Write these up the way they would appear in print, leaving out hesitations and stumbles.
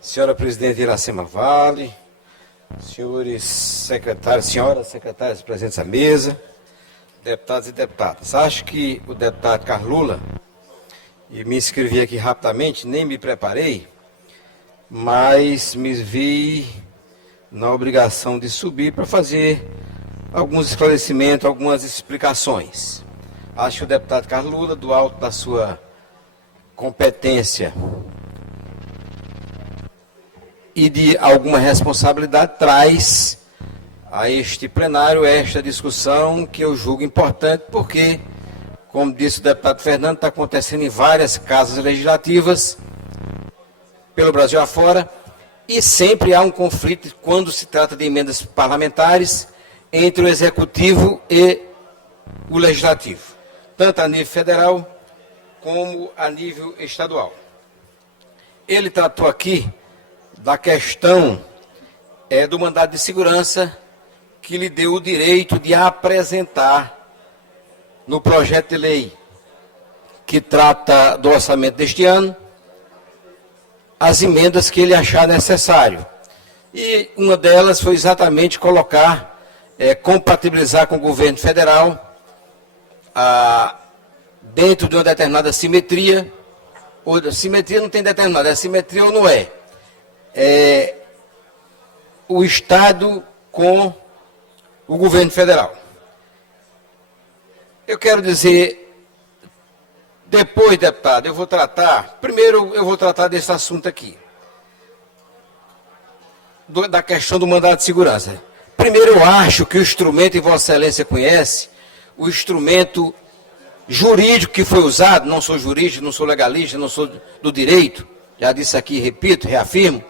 senhora presidente Iracema Vale, senhores secretários, senhoras secretárias presentes à mesa, deputados e deputadas. Acho que o deputado Carlos Lula, e me inscrevi aqui rapidamente, nem me preparei, mas me vi na obrigação de subir para fazer alguns esclarecimentos, algumas explicações. Acho que o deputado Carlos Lula, do alto da sua competência e de alguma responsabilidade, traz a este plenário esta discussão que eu julgo importante, porque, como disse o deputado Fernando, está acontecendo em várias casas legislativas pelo Brasil afora, e sempre há um conflito quando se trata de emendas parlamentares entre o Executivo e o Legislativo, tanto a nível federal como a nível estadual. Ele tratou aqui da questão do mandado de segurança que lhe deu o direito de apresentar no projeto de lei que trata do orçamento deste ano as emendas que ele achar necessário. E uma delas foi exatamente colocar, compatibilizar com o governo federal, dentro de uma determinada simetria, ou simetria não tem determinada, é simetria ou não é, o Estado com o governo federal. Eu quero dizer, depois, deputado, eu vou tratar, primeiro eu vou tratar desse assunto aqui, da questão do mandado de segurança. Primeiro, eu acho que o instrumento, e Vossa Excelência conhece, o instrumento jurídico que foi usado, não sou jurista, não sou legalista, não sou do direito, já disse aqui, repito, reafirmo,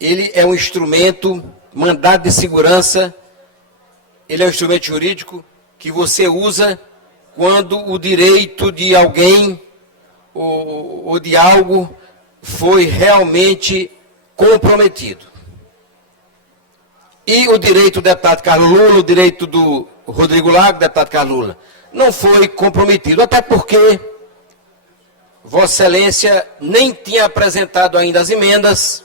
ele é um instrumento, mandado de segurança, ele é um instrumento jurídico que você usa quando o direito de alguém ou de algo foi realmente comprometido. E o direito do deputado Carlos Lula, o direito do Rodrigo Lago, deputado Carlos Lula, não foi comprometido, até porque Vossa Excelência nem tinha apresentado ainda as emendas,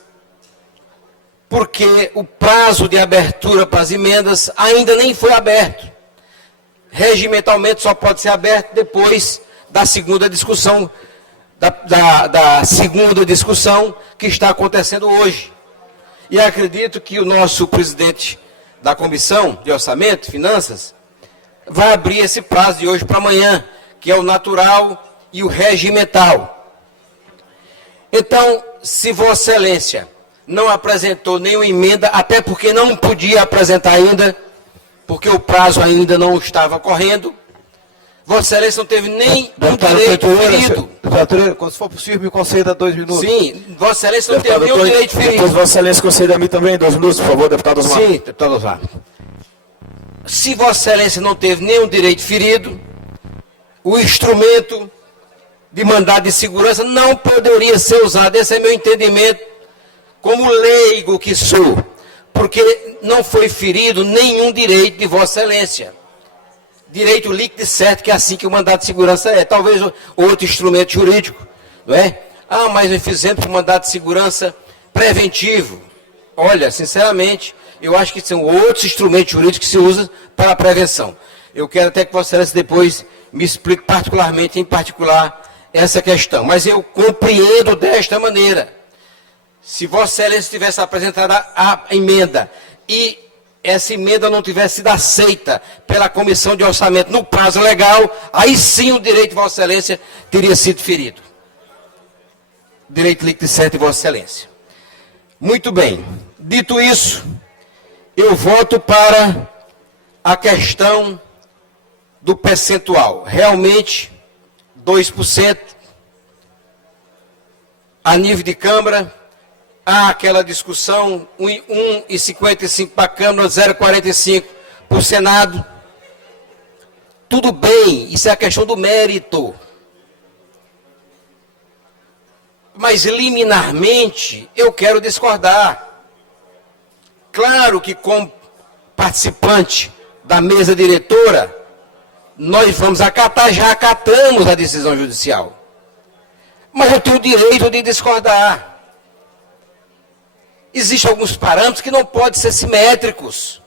porque o prazo de abertura para as emendas ainda nem foi aberto. Regimentalmente só pode ser aberto depois da segunda discussão, da segunda discussão que está acontecendo hoje. E acredito que o nosso presidente da Comissão de Orçamento e Finanças vai abrir esse prazo de hoje para amanhã, que é o natural e o regimental. Então, se Vossa Excelência não apresentou nenhuma emenda, até porque não podia apresentar ainda, porque o prazo ainda não estava correndo, Vossa Excelência não teve nem um direito ferido. Deputado, quando for possível, me conceda 2 minutos. Sim, Vossa Excelência não teve nenhum direito ferido. Depois Vossa Excelência conceda a mim também 2 minutos, por favor, deputado Osmar. Sim, deputado Osmar. Se Vossa Excelência não teve nenhum direito ferido, o instrumento de mandado de segurança não poderia ser usado. Esse é meu entendimento como leigo que sou, porque não foi ferido nenhum direito de Vossa Excelência. Direito líquido e certo, que é assim que o mandado de segurança é. Talvez outro instrumento jurídico, não é? Mas nós fizemos um mandado de segurança preventivo. Olha, sinceramente, eu acho que são outros instrumentos jurídicos que se usam para a prevenção. Eu quero até que Vossa Excelência depois me explique particularmente, em particular, essa questão. Mas eu compreendo desta maneira. Se Vossa Excelência tivesse apresentado a emenda e essa emenda não tivesse sido aceita pela Comissão de Orçamento no prazo legal, aí sim o direito de Vossa Excelência teria sido ferido. Direito líquido e certo de Vossa Excelência. Muito bem. Dito isso, eu volto para a questão do percentual. Realmente, 2% a nível de Câmara. Há aquela discussão, 1,55 para a Câmara, 0,45 para o Senado. Tudo bem, isso é a questão do mérito. Mas, liminarmente, eu quero discordar. Claro que, como participante da mesa diretora, nós vamos acatar, já acatamos a decisão judicial. Mas eu tenho o direito de discordar. existem alguns parâmetros que não podem ser simétricos.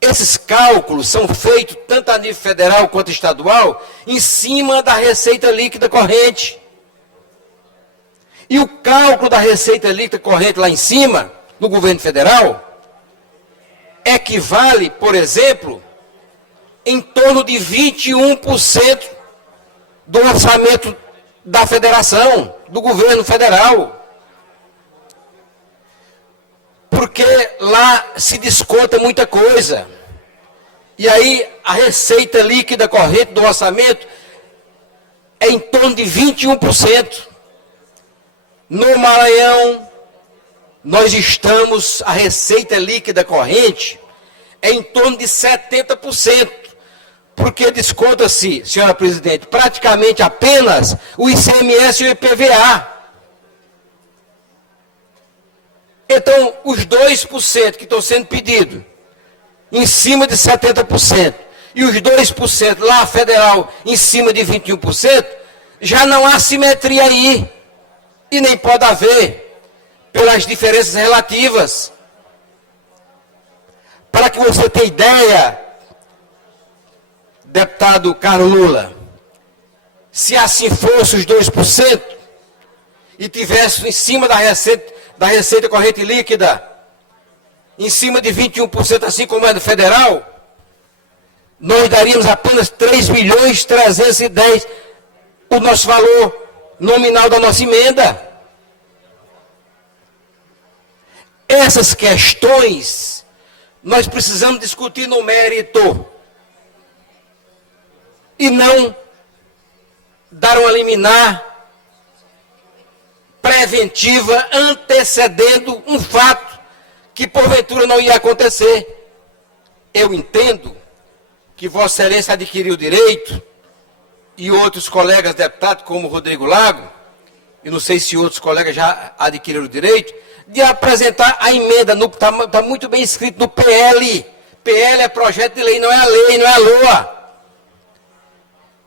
Esses cálculos são feitos tanto a nível federal quanto estadual em cima da receita líquida corrente. E o cálculo da receita líquida corrente lá em cima, no governo federal, equivale, por exemplo, em torno de 21% do orçamento da federação, do governo federal. Porque lá se desconta muita coisa. E aí a receita líquida corrente do orçamento é em torno de 21%. No Maranhão, nós estamos, a receita líquida corrente é em torno de 70%. Porque desconta-se, senhora presidente, praticamente apenas o ICMS e o IPVA. Então, os 2% que estão sendo pedidos, em cima de 70%, e os 2% lá federal, em cima de 21%, já não há simetria aí. E nem pode haver, pelas diferenças relativas. Para que você tenha ideia, deputado Carlos Lula, se assim fosse os 2%, e tivesse em cima da receita corrente líquida, em cima de 21%, assim como é do federal, nós daríamos apenas 3.310.000, o nosso valor nominal da nossa emenda. Essas questões nós precisamos discutir no mérito e não dar uma liminar preventiva antecedendo um fato que porventura não ia acontecer. Eu entendo que Vossa Excelência adquiriu o direito, e outros colegas deputados, como Rodrigo Lago, e não sei se outros colegas já adquiriram o direito, de apresentar a emenda, está muito bem escrito no PL. PL é projeto de lei, não é a lei, não é a LOA.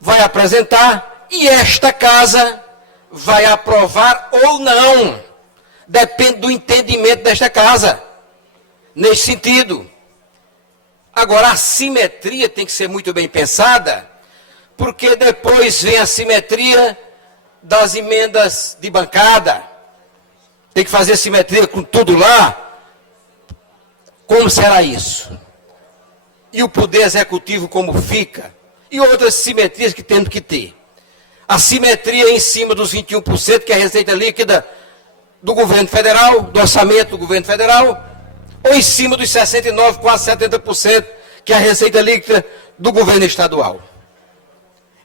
Vai apresentar e esta casa vai aprovar ou não. Depende do entendimento desta casa, nesse sentido. Agora, a simetria tem que ser muito bem pensada, porque depois vem a simetria das emendas de bancada. Tem que fazer simetria com tudo lá. Como será isso? E o poder executivo como fica? E outras simetrias que temos que ter. A simetria em cima dos 21%, que é a receita líquida do governo federal, do orçamento do governo federal, ou em cima dos 69%, quase 70%, que é a receita líquida do governo estadual.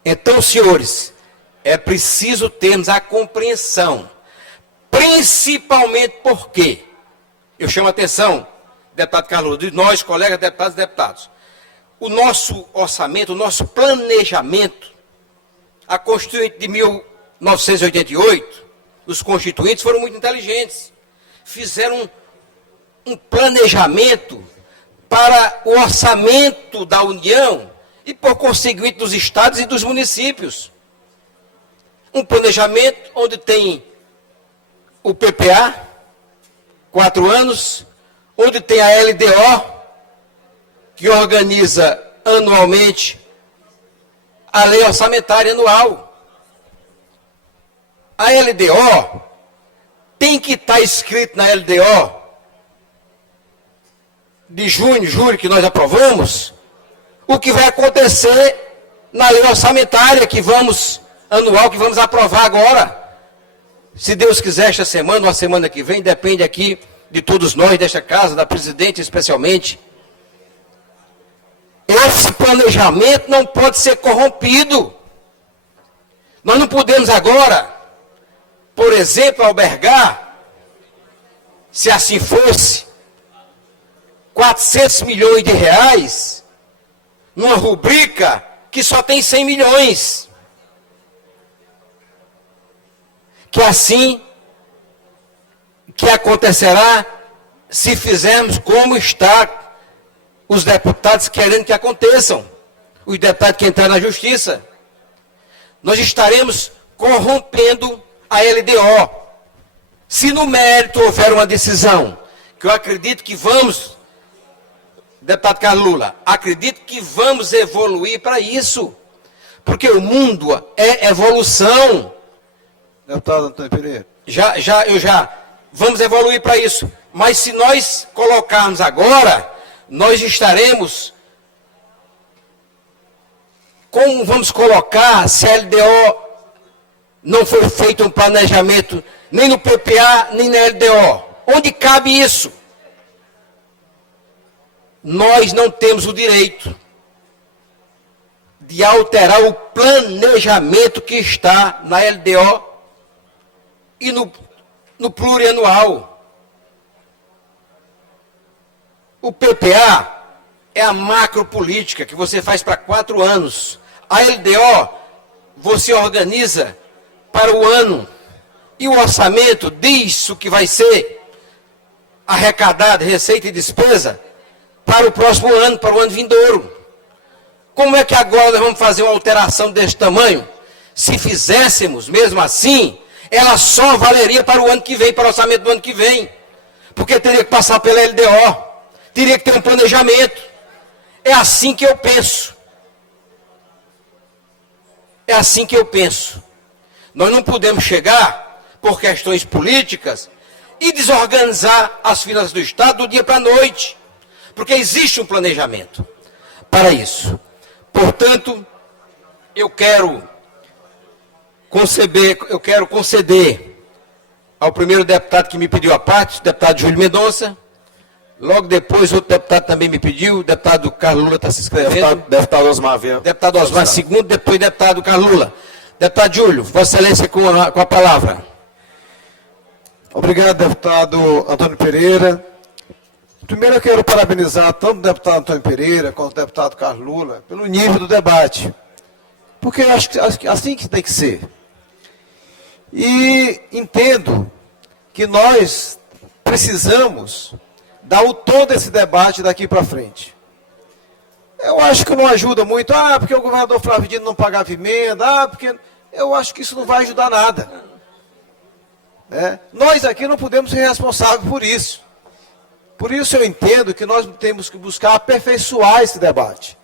Então, senhores, é preciso termos a compreensão, principalmente porque, eu chamo a atenção, deputado Carlos, de nós, colegas deputados e deputados, o nosso orçamento, o nosso planejamento, a Constituinte de 1988, os constituintes foram muito inteligentes, fizeram um planejamento para o orçamento da União e, por conseguinte, dos estados e dos municípios. Um planejamento onde tem o PPA, 4 anos, onde tem a LDO, que organiza anualmente a lei orçamentária anual. A LDO tem que estar escrito na LDO de junho, julho, que nós aprovamos, o que vai acontecer na lei orçamentária anual que vamos aprovar agora. Se Deus quiser, esta semana ou a semana que vem, depende aqui de todos nós, desta casa, da presidente especialmente. Esse planejamento não pode ser corrompido. Nós não podemos agora, por exemplo, albergar, se assim fosse, 400 milhões de reais numa rubrica que só tem 100 milhões. Que assim que acontecerá se fizermos como está os deputados querendo que aconteçam, os deputados que entraram na justiça. Nós estaremos corrompendo a LDO. Se no mérito houver uma decisão, que eu acredito que vamos, deputado Carlos Lula, acredito que vamos evoluir para isso. Porque o mundo é evolução. Deputado Antônio Pereira. Vamos evoluir para isso. Mas se nós colocarmos agora, nós estaremos, como vamos colocar se a LDO não foi feito um planejamento, nem no PPA, nem na LDO? Onde cabe isso? Nós não temos o direito de alterar o planejamento que está na LDO e no plurianual. O PPA é a macropolítica que você faz para 4 anos. A LDO você organiza para o ano. E o orçamento diz o que vai ser arrecadado, receita e despesa para o próximo ano, para o ano vindouro. Como é que agora nós vamos fazer uma alteração desse tamanho? Se fizéssemos mesmo assim, ela só valeria para o ano que vem, para o orçamento do ano que vem. Porque teria que passar pela LDO. Teria que ter um planejamento. É assim que eu penso. É assim que eu penso. Nós não podemos chegar, por questões políticas, e desorganizar as finanças do Estado do dia para a noite. Porque existe um planejamento para isso. Portanto, eu quero conceder ao primeiro deputado que me pediu a parte, o deputado Júlio Mendonça. Logo depois, outro deputado também me pediu, o deputado Carlos Lula está se inscrevendo. Deputado Osmar, viu? Deputado Osmar, segundo, depois deputado Carlos Lula. Deputado Júlio, Vossa Excelência com a palavra. Obrigado, deputado Antônio Pereira. Primeiro eu quero parabenizar tanto o deputado Antônio Pereira quanto o deputado Carlos Lula pelo nível do debate. Porque eu acho que assim que tem que ser. E entendo que nós precisamos dar o tom desse debate daqui para frente. Eu acho que não ajuda muito, porque o governador Flávio Dino não pagava emenda, porque... Eu acho que isso não vai ajudar nada. Nós aqui não podemos ser responsáveis por isso. Por isso eu entendo que nós temos que buscar aperfeiçoar esse debate.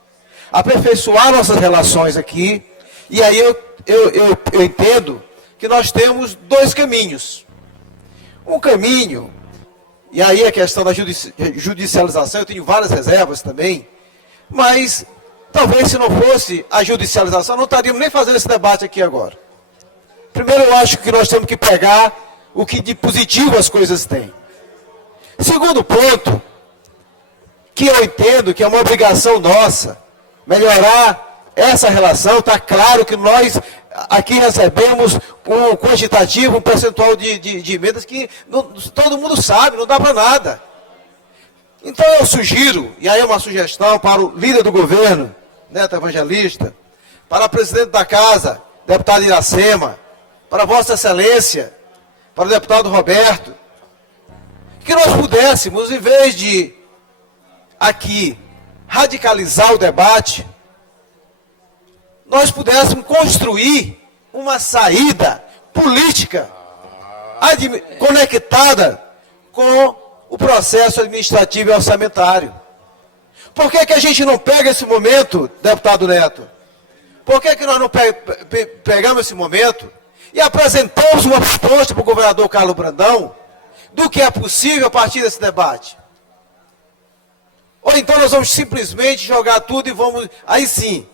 Aperfeiçoar nossas relações aqui. E aí eu entendo que nós temos 2 caminhos. Um caminho, e aí a questão da judicialização, eu tenho várias reservas também, mas talvez se não fosse a judicialização, não estaríamos nem fazendo esse debate aqui agora. Primeiro, eu acho que nós temos que pegar o que de positivo as coisas têm. Segundo ponto, que eu entendo que é uma obrigação nossa, melhorar essa relação. Está claro que nós aqui recebemos um quantitativo, um percentual de emendas que todo mundo sabe, não dá para nada. Então eu sugiro, e aí é uma sugestão para o líder do governo, Neto Evangelista, para a presidente da casa, deputado Iracema, para Vossa Excelência, para o deputado Roberto, que nós pudéssemos, em vez de aqui radicalizar o debate, nós pudéssemos construir uma saída política conectada com o processo administrativo e orçamentário. Por que a gente não pega esse momento, deputado Neto? Por que nós não pegamos esse momento e apresentamos uma proposta para o governador Carlos Brandão do que é possível a partir desse debate? Ou então nós vamos simplesmente jogar tudo e vamos, aí sim,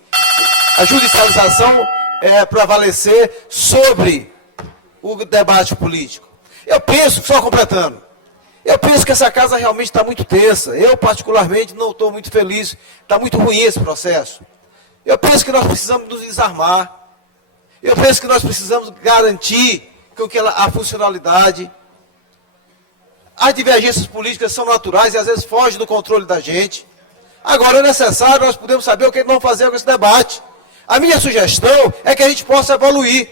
a judicialização prevalecer sobre o debate político. Eu penso, só completando, eu penso que essa casa realmente está muito tensa. Eu, particularmente, não estou muito feliz. Está muito ruim esse processo. Eu penso que nós precisamos nos desarmar. Eu penso que nós precisamos garantir que a funcionalidade. As divergências políticas são naturais e às vezes fogem do controle da gente. Agora é necessário, nós podemos saber o que vamos fazer com esse debate. A minha sugestão é que a gente possa evoluir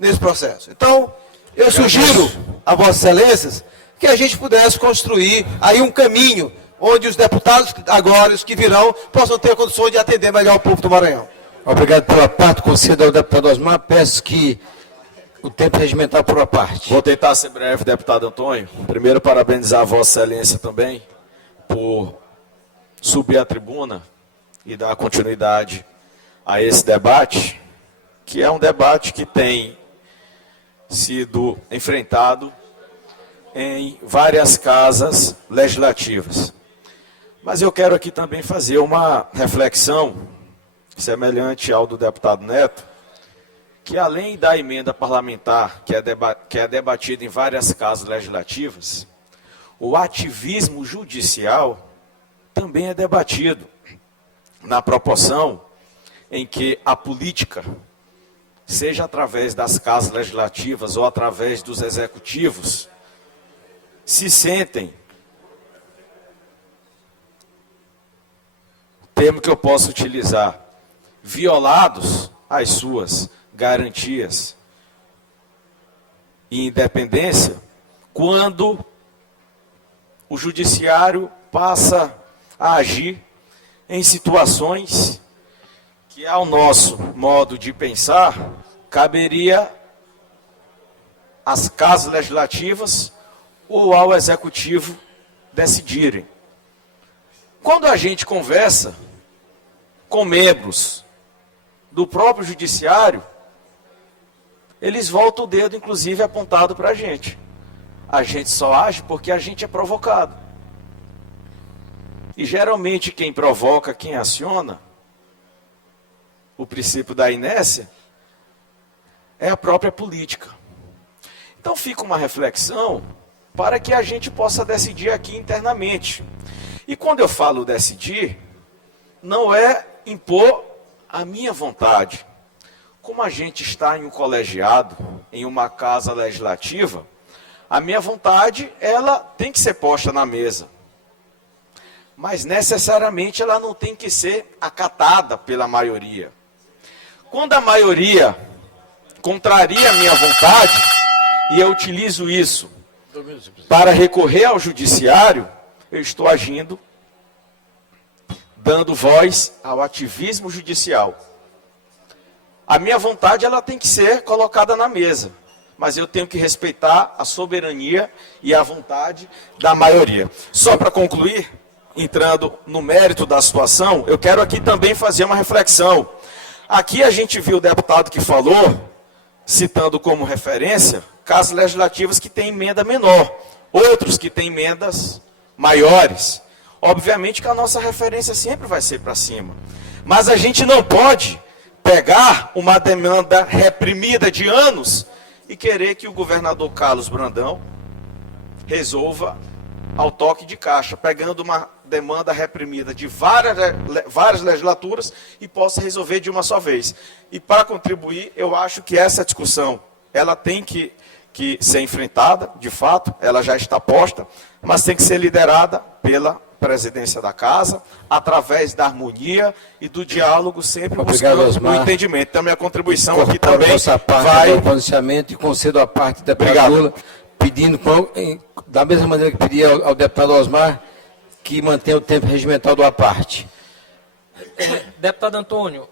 nesse processo. Então, eu sugiro a Vossas Excelências que a gente pudesse construir aí um caminho onde os deputados agora, os que virão, possam ter a condição de atender melhor o povo do Maranhão. Obrigado pela parte. Concedo ao deputado Osmar. Peço que o tempo regimental por uma parte. Vou tentar ser breve, deputado Antônio. Primeiro, parabenizar a Vossa Excelência também por subir à tribuna e dar continuidade a esse debate, que é um debate que tem sido enfrentado em várias casas legislativas. Mas eu quero aqui também fazer uma reflexão semelhante ao do deputado Neto, que além da emenda parlamentar que é debatida em várias casas legislativas, o ativismo judicial também é debatido na proporção em que a política, seja através das casas legislativas ou através dos executivos, se sentem, termo que eu posso utilizar, violados as suas garantias e independência, quando o judiciário passa a agir em situações que, ao nosso modo de pensar, caberia às casas legislativas ou ao executivo decidirem. Quando a gente conversa com membros do próprio judiciário, eles voltam o dedo, inclusive, apontado para a gente. A gente só age porque a gente é provocado. E geralmente quem provoca, quem aciona o princípio da inércia é a própria política. Então fica uma reflexão para que a gente possa decidir aqui internamente. E quando eu falo decidir, não é impor a minha vontade. Como a gente está em um colegiado, em uma casa legislativa, a minha vontade, ela tem que ser posta na mesa. Mas necessariamente ela não tem que ser acatada pela maioria. Quando a maioria contraria a minha vontade, e eu utilizo isso para recorrer ao judiciário, eu estou agindo, dando voz ao ativismo judicial. A minha vontade, ela tem que ser colocada na mesa, mas eu tenho que respeitar a soberania e a vontade da maioria. Só para concluir, entrando no mérito da situação, eu quero aqui também fazer uma reflexão. Aqui a gente viu o deputado que falou, citando como referência, casas legislativas que têm emenda menor, outros que têm emendas maiores. Obviamente que a nossa referência sempre vai ser para cima. Mas a gente não pode pegar uma demanda reprimida de anos e querer que o governador Carlos Brandão resolva ao toque de caixa, pegando uma demanda reprimida de várias legislaturas e possa resolver de uma só vez. E para contribuir, eu acho que essa discussão, ela tem que ser enfrentada, de fato, ela já está posta, mas tem que ser liderada pela presidência da casa, através da harmonia e do diálogo, sempre buscando o entendimento. Então, minha contribuição aqui também vai... do pronunciamento e concedo a parte do deputado Lula, pedindo, da mesma maneira que pedi ao deputado Osmar, que mantenha o tempo regimental do à parte. Deputado Antônio,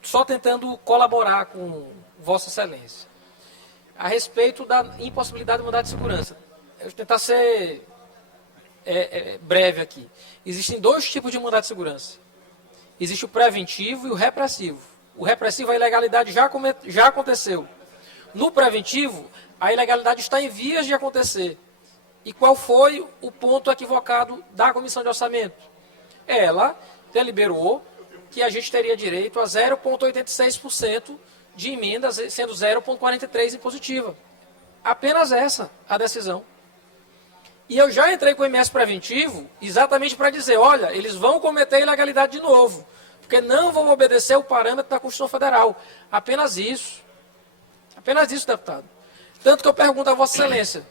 só tentando colaborar com Vossa Excelência, a respeito da impossibilidade de mandado de segurança. Eu vou tentar ser breve aqui. Existem dois tipos de mandado de segurança. Existe o preventivo e o repressivo. O repressivo, a ilegalidade já aconteceu. No preventivo, a ilegalidade está em vias de acontecer. E qual foi o ponto equivocado da Comissão de Orçamento? Ela deliberou que a gente teria direito a 0,86% de emendas, sendo 0,43% impositiva. Apenas essa a decisão. E eu já entrei com o MS preventivo exatamente para dizer, olha, eles vão cometer ilegalidade de novo, porque não vão obedecer o parâmetro da Constituição Federal. Apenas isso. Apenas isso, deputado. Tanto que eu pergunto a Vossa Excelência,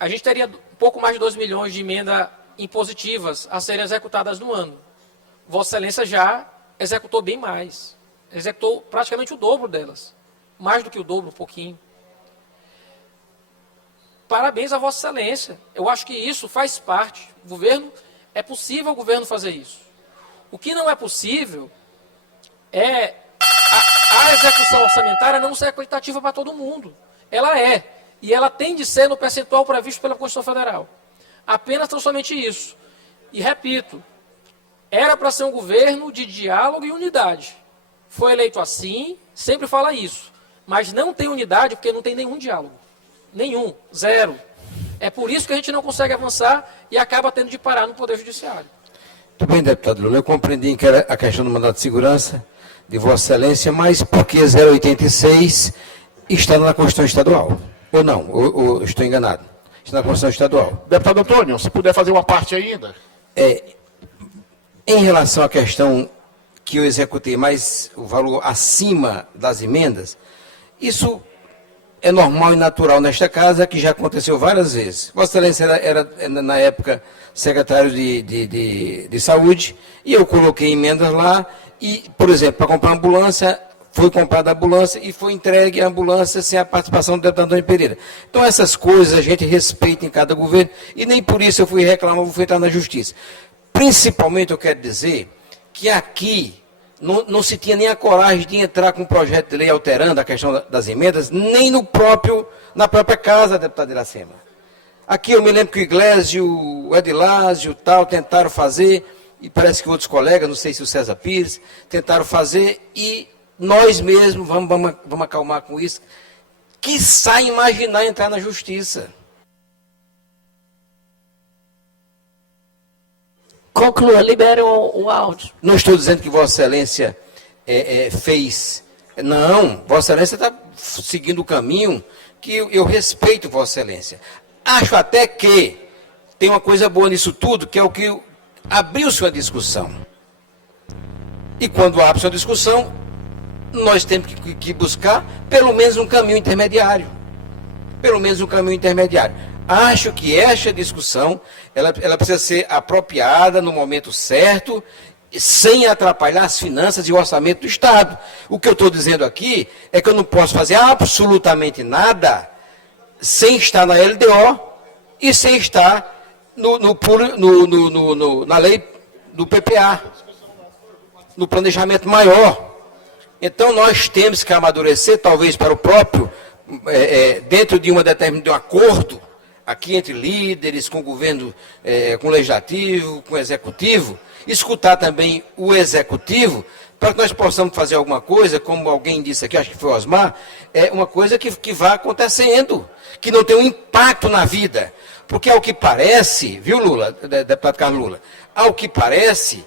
a gente teria um pouco mais de 2 milhões de emendas impositivas a serem executadas no ano. Vossa Excelência já executou bem mais. Executou praticamente o dobro delas. Mais do que o dobro, um pouquinho. Parabéns a Vossa Excelência. Eu acho que isso faz parte. É possível o governo fazer isso. O que não é possível a execução orçamentária não é equitativa para todo mundo. Ela é. E ela tem de ser no percentual previsto pela Constituição Federal. Apenas tão somente isso. E repito, era para ser um governo de diálogo e unidade. Foi eleito assim, sempre fala isso. Mas não tem unidade porque não tem nenhum diálogo. Nenhum. Zero. É por isso que a gente não consegue avançar e acaba tendo de parar no Poder Judiciário. Muito bem, deputado Lula. Eu compreendi que era a questão do mandato de segurança de Vossa Excelência, mas por que 086 está na Constituição Estadual? Ou não? Ou estou enganado? Está na Constituição Estadual. Deputado Antônio, se puder fazer uma parte ainda. Em relação à questão que eu executei mais o valor acima das emendas, isso é normal e natural nesta casa, que já aconteceu várias vezes. Vossa Excelência era na época, secretário de Saúde, e eu coloquei emendas lá, e, por exemplo, para comprar ambulância, foi comprada a ambulância e foi entregue a ambulância sem a participação do deputado Antônio Pereira. Então, essas coisas a gente respeita em cada governo, e nem por isso eu fui reclamar, vou entrar na justiça. Principalmente, eu quero dizer que aqui não se tinha nem a coragem de entrar com um projeto de lei alterando a questão das emendas, nem na própria casa, deputado Iracema. Aqui eu me lembro que o Iglesio, o Edilásio, tal, tentaram fazer, e parece que outros colegas, não sei se o César Pires, tentaram fazer, e nós mesmos vamos acalmar com isso, quiçá imaginar entrar na justiça. Conclua, libera o áudio. Não estou dizendo que Vossa Excelência fez. Não, Vossa Excelência está seguindo o caminho que eu respeito Vossa Excelência. Acho até que tem uma coisa boa nisso tudo, que é o que abriu-se uma discussão. E quando abre-se uma discussão, nós temos que buscar pelo menos um caminho intermediário. Pelo menos um caminho intermediário. Acho que esta discussão, ela precisa ser apropriada no momento certo, sem atrapalhar as finanças e o orçamento do Estado. O que eu estou dizendo aqui é que eu não posso fazer absolutamente nada sem estar na LDO e sem estar na lei do PPA, no planejamento maior. Então, nós temos que amadurecer, talvez para o próprio, dentro de um acordo, aqui entre líderes, com o governo, com o legislativo, com o executivo, escutar também o executivo, para que nós possamos fazer alguma coisa, como alguém disse aqui, acho que foi o Osmar, uma coisa que vá acontecendo, que não tem um impacto na vida. Porque ao que parece, viu, Lula, deputado Carlos Lula, ao que parece,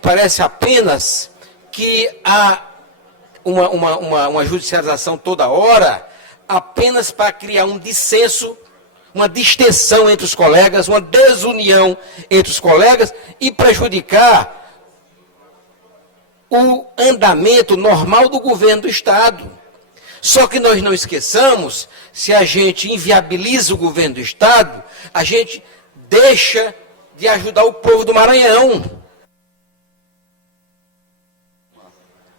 parece apenas que há uma judicialização toda hora, apenas para criar um dissenso, uma distensão entre os colegas, uma desunião entre os colegas e prejudicar o andamento normal do governo do Estado. Só que nós não esqueçamos, se a gente inviabiliza o governo do Estado, a gente deixa de ajudar o povo do Maranhão.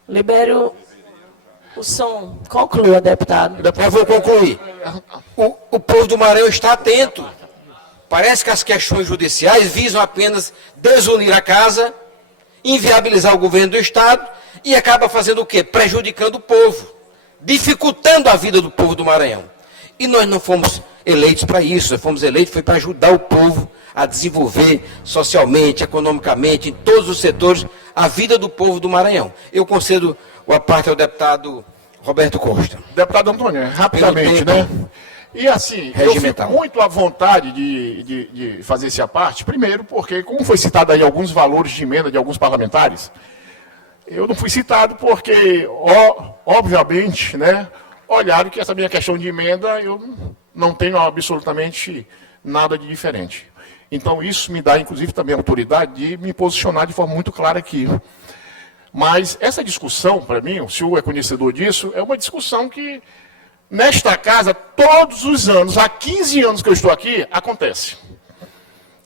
Libero o som. Conclua, deputado. Eu vou concluir. O povo do Maranhão está atento. Parece que as questões judiciais visam apenas desunir a casa, inviabilizar o governo do Estado e acaba fazendo o quê? Prejudicando o povo, dificultando a vida do povo do Maranhão. E nós não fomos eleitos para isso, nós fomos eleitos para ajudar o povo a desenvolver socialmente, economicamente, em todos os setores, a vida do povo do Maranhão. Eu concedo a parte ao deputado Roberto Costa. Deputado Antônio, rapidamente, né? E assim, regimental. Eu fico muito à vontade de fazer essa parte, primeiro porque, como foi citado aí alguns valores de emenda de alguns parlamentares, eu não fui citado porque, obviamente, né, olharam que essa minha questão de emenda, eu não tenho absolutamente nada de diferente. Então, isso me dá, inclusive, também a autoridade de me posicionar de forma muito clara aqui. Mas essa discussão, para mim, o senhor é conhecedor disso, é uma discussão que, nesta casa, todos os anos, há 15 anos que eu estou aqui, acontece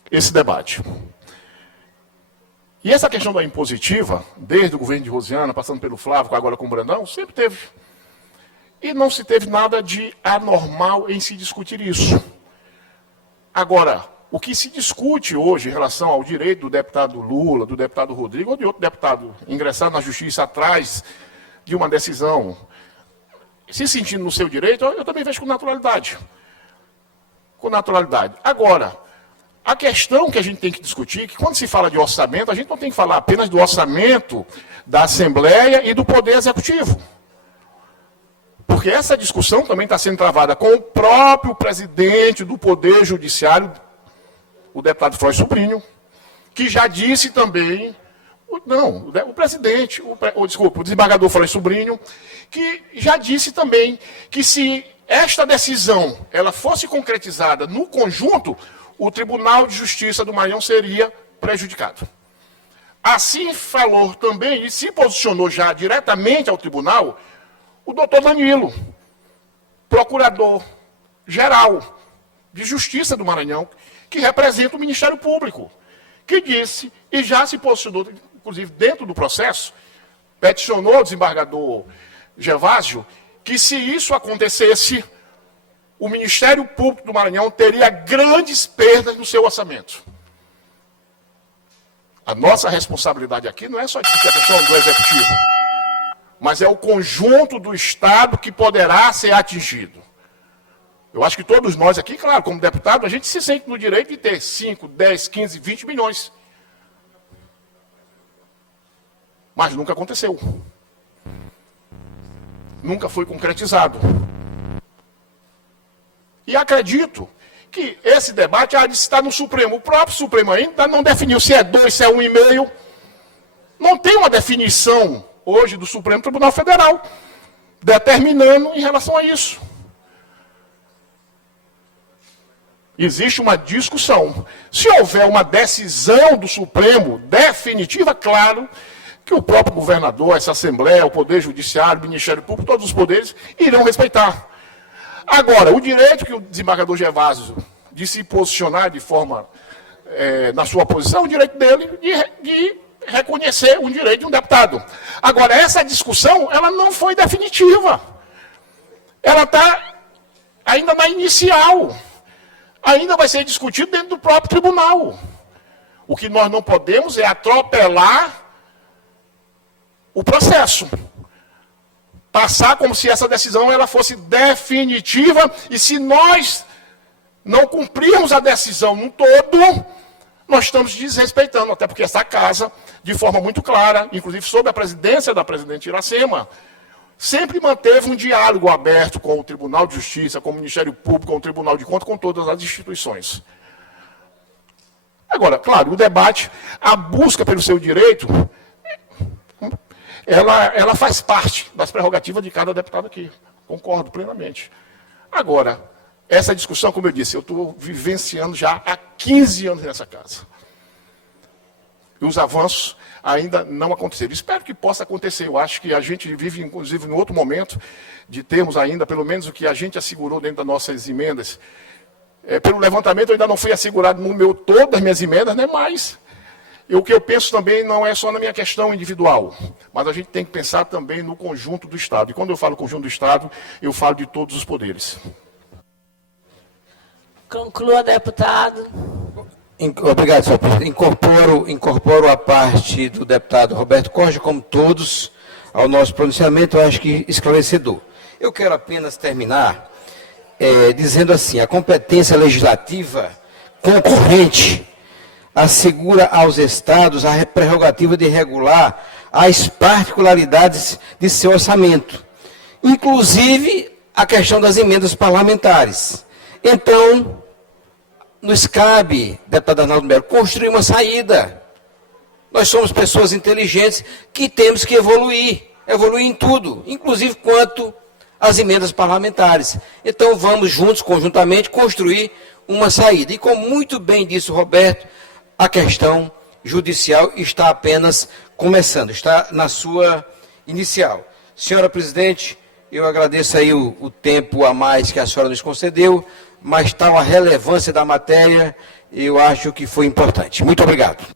esse debate. E essa questão da impositiva, desde o governo de Rosiana, passando pelo Flávio, agora com o Brandão, sempre teve. E não se teve nada de anormal em se discutir isso. Agora, o que se discute hoje em relação ao direito do deputado Lula, do deputado Rodrigo ou de outro deputado ingressar na justiça atrás de uma decisão, se sentindo no seu direito, eu também vejo com naturalidade. Com naturalidade. Agora, a questão que a gente tem que discutir é que quando se fala de orçamento, a gente não tem que falar apenas do orçamento da Assembleia e do Poder Executivo. Porque essa discussão também está sendo travada com o próprio presidente do Poder Judiciário, o deputado Flório Sobrinho, que já disse também, o presidente, o desembargador Flório Sobrinho, que já disse também que se esta decisão ela fosse concretizada no conjunto, o Tribunal de Justiça do Maranhão seria prejudicado. Assim falou também, e se posicionou já diretamente ao tribunal, o doutor Danilo, procurador-geral de Justiça do Maranhão, que representa o Ministério Público, que disse, e já se posicionou, inclusive dentro do processo, peticionou o desembargador Gervásio, que se isso acontecesse, o Ministério Público do Maranhão teria grandes perdas no seu orçamento. A nossa responsabilidade aqui não é só a questão do Executivo, mas é o conjunto do Estado que poderá ser atingido. Eu acho que todos nós aqui, claro, como deputado, a gente se sente no direito de ter 5, 10, 15, 20 milhões. Mas nunca aconteceu. Nunca foi concretizado. E acredito que esse debate há de estar no Supremo. O próprio Supremo ainda não definiu se é 2, se é 1,5. Não tem uma definição hoje do Supremo Tribunal Federal determinando em relação a isso. Existe uma discussão. Se houver uma decisão do Supremo definitiva, claro que o próprio governador, essa Assembleia, o Poder Judiciário, o Ministério Público, todos os poderes irão respeitar. Agora, o direito que o desembargador Gervásio de se posicionar de forma, na sua posição, é o direito dele de reconhecer um direito de um deputado. Agora, essa discussão, ela não foi definitiva. Ela está ainda na inicial. Ainda vai ser discutido dentro do próprio tribunal. O que nós não podemos é atropelar o processo. Passar como se essa decisão ela fosse definitiva, e se nós não cumprirmos a decisão no todo, nós estamos desrespeitando, até porque essa casa, de forma muito clara, inclusive sob a presidência da presidente Iracema, sempre manteve um diálogo aberto com o Tribunal de Justiça, com o Ministério Público, com o Tribunal de Contas, com todas as instituições. Agora, claro, o debate, a busca pelo seu direito, ela faz parte das prerrogativas de cada deputado aqui. Concordo plenamente. Agora, essa discussão, como eu disse, eu estou vivenciando já há 15 anos nessa casa. E os avanços ainda não aconteceram. Espero que possa acontecer. Eu acho que a gente vive, inclusive, em outro momento, de termos ainda, pelo menos o que a gente assegurou dentro das nossas emendas. Pelo levantamento, eu ainda não fui assegurado no meu todo das minhas emendas, né? Mas o que eu penso também não é só na minha questão individual, mas a gente tem que pensar também no conjunto do Estado. E quando eu falo conjunto do Estado, eu falo de todos os poderes. Conclua, deputado. Obrigado, senhor presidente. Incorporo a parte do deputado Roberto Costa, como todos, ao nosso pronunciamento, eu acho que esclarecedor. Eu quero apenas terminar dizendo assim, a competência legislativa concorrente assegura aos estados a prerrogativa de regular as particularidades de seu orçamento, inclusive a questão das emendas parlamentares. Então, nos cabe, deputado Arnaldo Melo, construir uma saída. Nós somos pessoas inteligentes que temos que evoluir em tudo, inclusive quanto às emendas parlamentares. Então, vamos juntos, conjuntamente, construir uma saída. E como muito bem disse o Roberto, a questão judicial está apenas começando, está na sua inicial. Senhora presidente, eu agradeço aí o tempo a mais que a senhora nos concedeu, mas tal a relevância da matéria, eu acho que foi importante. Muito obrigado.